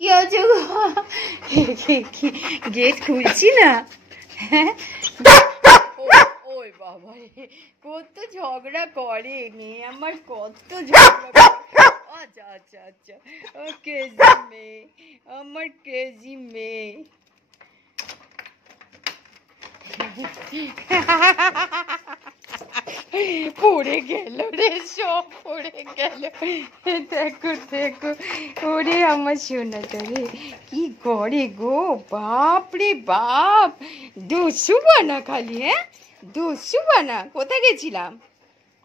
কি হচ্ছে গেট খুলছি না? হ্যাঁ ওই বাবা কত ঝগড়া করে মেয়ে আমার, কত ঝগড়া করে। আচ্ছা আচ্ছা আচ্ছা, ও কেজি মেয়ে, আমার কেজি মেয়ে। পড়ে গেল রে, সব পড়ে গেল। দেখো দেখো, ওরে আমার সোনাটা রে কি করে গো, বাপ রে বাপ, দস্যু বানা খালি। হ্যাঁ দস্যু বানা। কোথায় গেছিলাম?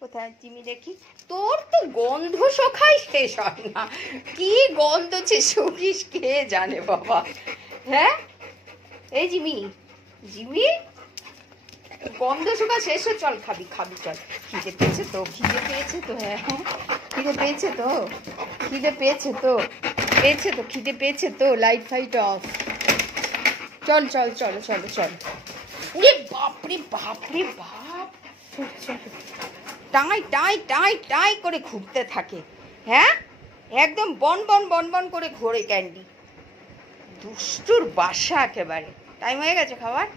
কোথায় চিমি দেখি? তোর তো গন্ধ শোখাই শেষ হয় না, কি গন্ধ শুকিস কে জানে বাবা। হ্যাঁ এই জিমি, জিমি গন্ধ শুকা শেষ হয়ে, চল খাবি খাবি চল। খিদে পেয়েছে তো, খিদে পেয়েছে তো। হ্যাঁ হ্যাঁ খিদে পেয়েছে তো, খিদে পেয়েছে তো, পেয়েছে তো, খিদে পেয়েছে তো। লাইট ফাইট অফ, চল চল চলো চলো চল। ওরে বাপরে বাপরে বাপ, টাই টাই টাই টাই করে ঘুরতে থাকে। হ্যাঁ একদম বন বন বন বন করে ঘোরে ক্যান্ডি, দুষ্টুর বাসা একেবারে। টাইম হয়ে গেছে খাবার,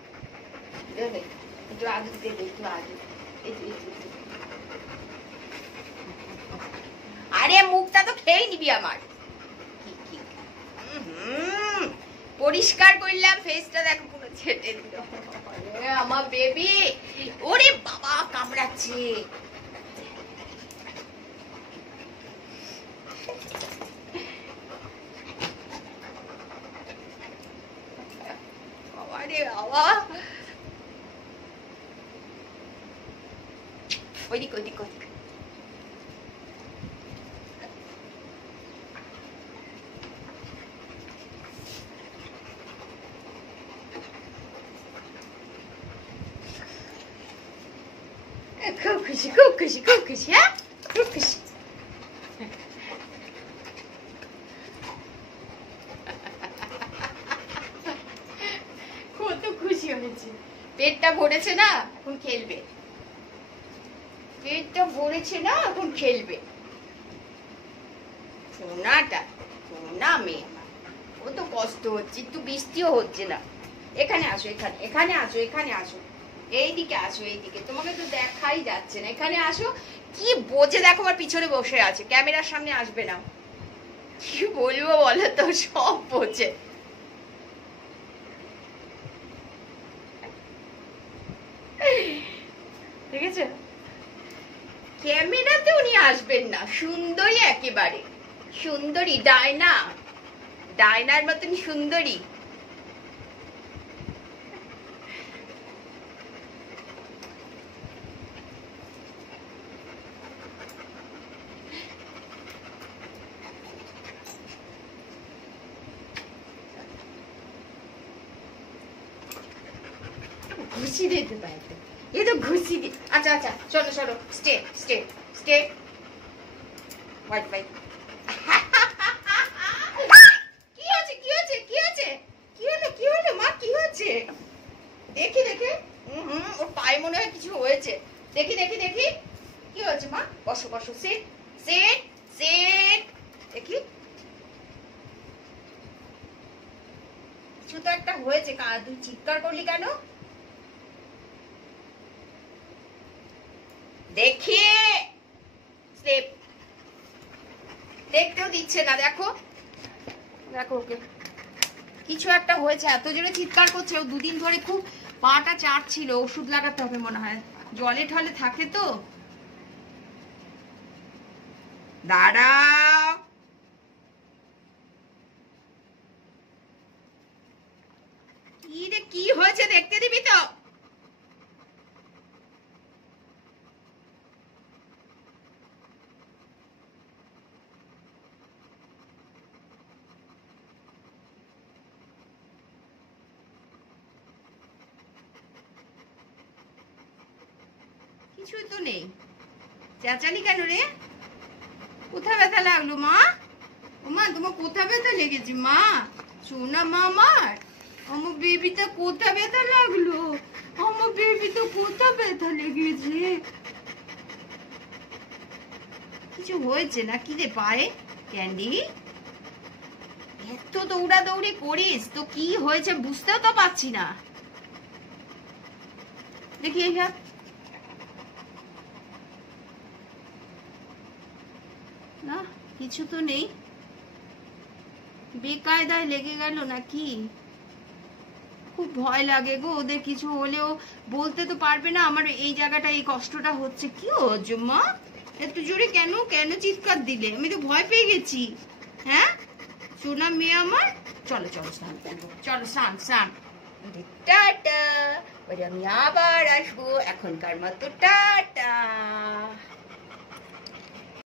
একটু আগে দেবে, একটু আগে। আরে মুখটা তো খেয়ে নিবি আমার। পরিষ্কার করলাম, ফেসটা দেখো পুরো ছেটে দিল আমার বেবি। ওরে বাবা কামড়াচ্ছে। আরে বাবা, ওইদিক ওইদিক ওইদিক। খুব খুশি খুব খুশি খুব খুশি, হ্যাঁ খুব খুশি। কত খুশি হয়েছে, পেটটা ভরেছে না এখন খেলবে, পেটটা ভরেছে না এখন খেলবে। সোনাটা সোনা মেয়ে, ও তো কষ্ট হচ্ছে, একটু বৃষ্টিও হচ্ছে না। এখানে আসো, এখানে এখানে আসো, এখানে আসো, এইদিকে আসো, এইদিকে। তোমাকে তো দেখাই যাচ্ছে না, এখানে আসো। কি বোঝে দেখো, আমার পিছনে বসে আছে, ক্যামেরার সামনে আসবে না। কি বলবো বলো তো, সব বোঝে। ঠিক আছে, ক্যামেরাতে উনি আসবেন না, সুন্দরী একেবারে সুন্দরী, ডায়না, ডায়নার মতন সুন্দরী। ঘুষি দিতে পারে, এ তো ঘুষি দি। আচ্ছা আচ্ছা চলো চলো, stay stay stay, white white. কি হচ্ছে কি হচ্ছে কি হচ্ছে, কি হলো কি হলো মা, কি হচ্ছে? দেখি দেখি, ওর পায়ে মনে হয় কিছু হয়েছে। দেখি দেখি দেখি কি হয়েছে মা, বসো বসো, সিট সিট সিট। দেখি কিছু তো একটা হয়েছে, তুই চিৎকার করলি কেন? দেখি স্টেপ দেখতেও দিচ্ছে না, দেখো দেখো, ওকে কিছু একটা হয়েছে, এত জোরে চিৎকার করছে। ও দুদিন ধরে খুব পাটা চাটছিল, ওষুধ লাগাতে হবে মনে হয়, জলে ঠলে থাকে তো। দাঁড়াও, কি রে কি হয়েছে দেখতে দিবি তো? কিছুই তো নেই, চেঁচালি কেন রে? কোথায় ব্যথা লাগলো মা? মা তোমার কোথায় ব্যথা লেগেছে মা? সোনা মা আমার বেবিটা কোথায় ব্যথা লাগলো? আমার বেবি তো কোথায় ব্যথা লেগেছে? কিছু হয়েছে না কি রে পায়ে ক্যান্ডি? এত দৌড়াদৌড়ি করিস তো কি হয়েছে বুঝতেও তো পারছি না। দেখি এই হাত, না কিছু তো নেই, বেকায়দায় লেগে গেল নাকি? খুব ভয় লাগে গো, ওদের কিছু হলেও বলতে তো পারবে না আমার এই জায়গাটা এই কষ্টটা হচ্ছে। কি হচ্ছে মা, এত জোরে কেন কেন চিৎকার দিলে? আমি তো ভয় পেয়ে গেছি। হ্যাঁ সোনা মেয়ে আমার, চলো চলো স্নান করবো, চলো স্নান স্নান। টাটা, আমি আবার আসবো, এখনকার মতো টাটা।